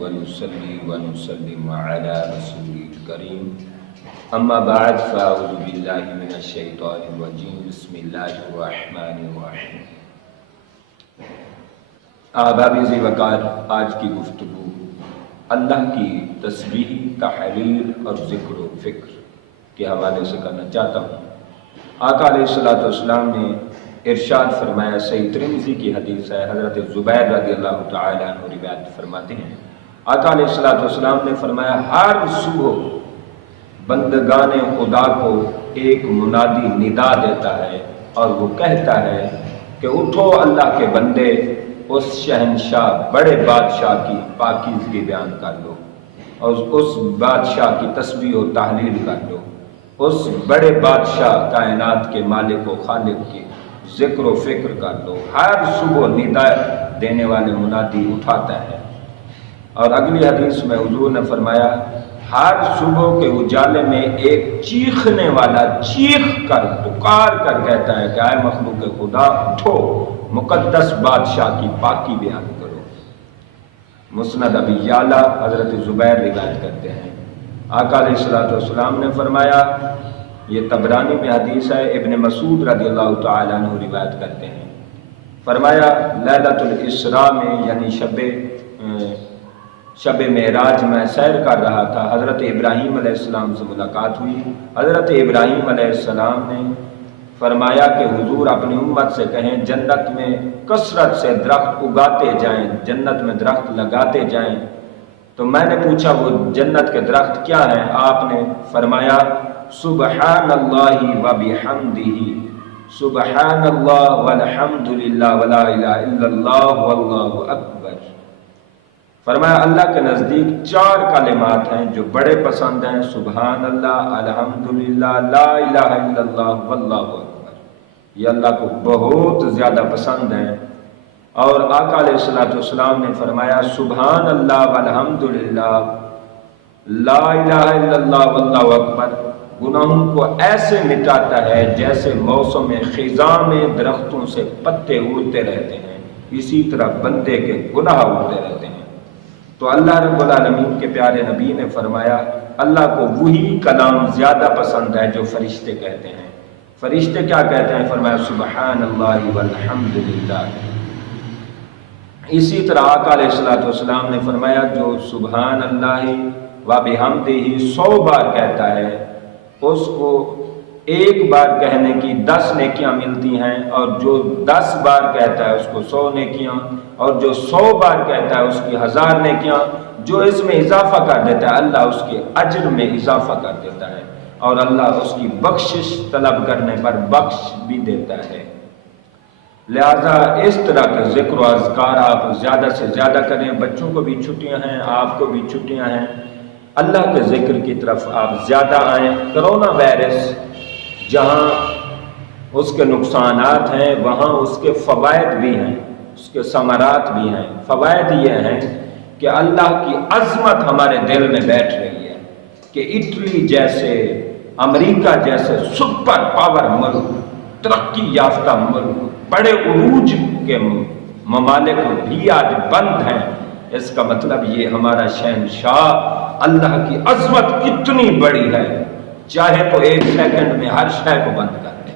ونصلي ونسلم على رسول الكريم اما بعد فاعوذ باللہ من الشیطان الرجیم بسم اللہ الرحمن الرحیم۔ احباب ذی وقار، آج کی گفتگو اللہ کی تسبیح، تحلیل اور ذکر و فکر کے حوالے سے کرنا چاہتا ہوں۔ آقا علیہ السلام نے ارشاد فرمایا، صحیح ترمذی کی حدیث ہے، حضرت زبیر رضی اللہ تعالیٰ عنہ روایت فرماتے ہیں، آقا علیہ السلام نے فرمایا ہر صبح بندگان خدا کو ایک منادی ندا دیتا ہے اور وہ کہتا ہے کہ اٹھو اللہ کے بندے، اس شہنشاہ بڑے بادشاہ کی پاکیزگی بیان کر لو اور اس بادشاہ کی تسبیح و تحلیل کر لو، اس بڑے بادشاہ کائنات کے مالک و خالق کی ذکر و فکر کر لو۔ ہر صبح ندا دینے والے منادی اٹھاتا ہے۔ اور اگلی حدیث میں حضور نے فرمایا ہر صبح کے اجالے میں ایک چیخنے والا چیخ کر پکار کر کہتا ہے کہ اے مخلوق خدا اٹھو، مقدس بادشاہ کی پاکی بیان کرو۔ مسند ابی یعلا حضرت زبیر روایت کرتے ہیں، آقا علیہ السلام نے فرمایا، یہ طبرانی میں حدیث ہے، ابن مسعود رضی اللہ تعالیٰ عنہ روایت کرتے ہیں، فرمایا لیلۃ الاسراء میں یعنی شب معراج میں سیر کر رہا تھا، حضرت ابراہیم علیہ السلام سے ملاقات ہوئی۔ حضرت ابراہیم علیہ السلام نے فرمایا کہ حضور اپنی امت سے کہیں جنت میں کثرت سے درخت اگاتے جائیں، جنت میں درخت لگاتے جائیں۔ تو میں نے پوچھا وہ جنت کے درخت کیا ہیں؟ آپ نے فرمایا سبحان اللہ و بحمدہ، سبحان اللہ والحمد للہ ولا الہ الا اللہ واللہ اکبر۔ فرمایا اللہ کے نزدیک 4 کلمات ہیں جو بڑے پسند ہیں، سبحان اللہ، الحمدللہ، لا الہ الا اللہ واللہ اکبر، یہ اللہ کو بہت زیادہ پسند ہیں۔ اور آقا علیہ السلام نے فرمایا سبحان اللہ والحمدللہ، لا الہ الا اللہ واللہ اکبر گناہوں کو ایسے مٹاتا ہے جیسے موسم خزاں میں درختوں سے پتے اڑتے رہتے ہیں، اسی طرح بندے کے گناہ اڑتے رہتے ہیں۔ تو اللہ رب العالمین کے پیارے نبی نے فرمایا اللہ کو وہی کلام زیادہ پسند ہے جو فرشتے کہتے ہیں۔ فرشتے کیا کہتے ہیں؟ فرمایا سبحان اللہ والحمد للہ۔ اسی طرح آقا علیہ السلام نے فرمایا جو سبحان اللہ و بحمدہ 100 بار کہتا ہے اس کو 1 بار کہنے کی 10 نیکیاں ملتی ہیں، اور جو 10 بار کہتا ہے اس کو 100 نیکیاں، اور جو 100 بار کہتا ہے اس کی 1000 نیکیاں۔ جو اس میں اضافہ کر دیتا ہے اللہ اس کے اجر میں اضافہ کر دیتا ہے، اور اللہ اس کی بخشش طلب کرنے پر بخش بھی دیتا ہے۔ لہذا اس طرح کے ذکر و اذکار آپ زیادہ سے زیادہ کریں۔ بچوں کو بھی چھٹیاں ہیں، آپ کو بھی چھٹیاں ہیں، اللہ کے ذکر کی طرف آپ زیادہ آئیں۔ کرونا وائرس جہاں اس کے نقصانات ہیں وہاں اس کے فوائد بھی ہیں، اس کے ثمرات بھی ہیں۔ فوائد یہ ہیں کہ اللہ کی عظمت ہمارے دل میں بیٹھ رہی ہے کہ اٹلی جیسے، امریکہ جیسے سپر پاور ملک، ترقی یافتہ ملک، بڑے عروج کے ممالک بھی آج بند ہیں۔ اس کا مطلب یہ ہمارا شہنشاہ اللہ کی عظمت کتنی بڑی ہے، چاہے تو 1 سیکنڈ میں ہر شے کو بند کر دے۔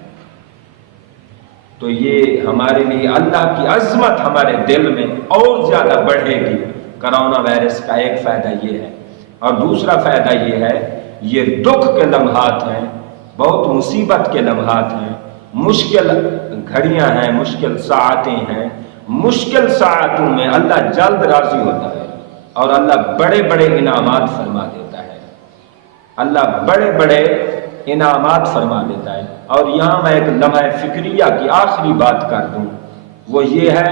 تو یہ ہمارے لیے اللہ کی عظمت ہمارے دل میں اور زیادہ بڑھے گی۔ کرونا وائرس کا ایک فائدہ یہ ہے، اور دوسرا فائدہ یہ ہے یہ دکھ کے لمحات ہیں، بہت مصیبت کے لمحات ہیں، مشکل گھڑیاں ہیں، مشکل ساعتیں ہیں۔ مشکل ساعتوں میں اللہ جلد راضی ہوتا ہے اور اللہ بڑے بڑے انعامات فرما دیتا ہے، اللہ بڑے بڑے انعامات فرما دیتا ہے۔ اور یہاں میں ایک لمحہ فکریہ کی آخری بات کر دوں، وہ یہ ہے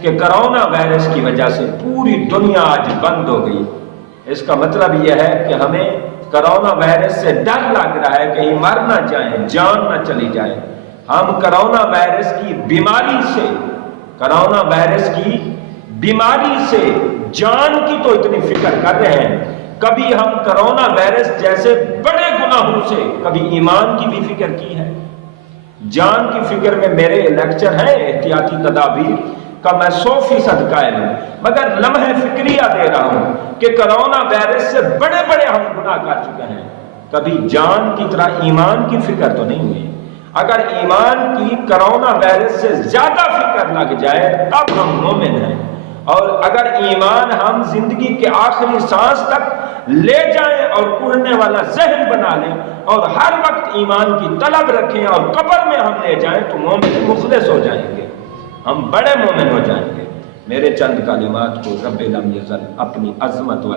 کہ کرونا وائرس کی وجہ سے پوری دنیا آج بند ہو گئی۔ اس کا مطلب یہ ہے کہ ہمیں کرونا وائرس سے ڈر لگ رہا ہے کہیں مر نہ جائیں، جان نہ چلی جائے۔ ہم کرونا وائرس کی بیماری سے، کرونا وائرس کی بیماری سے، جان کی تو اتنی فکر کر رہے ہیں، کبھی ہم کرونا وائرس جیسے بڑے گناہوں سے کبھی ایمان کی بھی فکر کی ہے؟ جان کی فکر میں میرے لیکچر ہیں احتیاطی تدابیر کا میں 100% قائل ہوں، مگر لمحہ فکریہ دے رہا ہوں کہ کرونا وائرس سے بڑے بڑے ہم گناہ کر چکے ہیں، کبھی جان کی طرح ایمان کی فکر تو نہیں ہوئی۔ اگر ایمان کی کرونا وائرس سے زیادہ فکر لگ جائے تب ہم مومن ہیں، اور اگر ایمان ہم زندگی کے آخری سانس تک لے جائیں اور اڑنے والا ذہن بنا لیں اور ہر وقت ایمان کی طلب رکھیں اور قبر میں ہم لے جائیں تو مومن مخلص ہو جائیں گے، ہم بڑے مومن ہو جائیں گے۔ میرے چند کلمات کو رب لم یزل اپنی عظمت و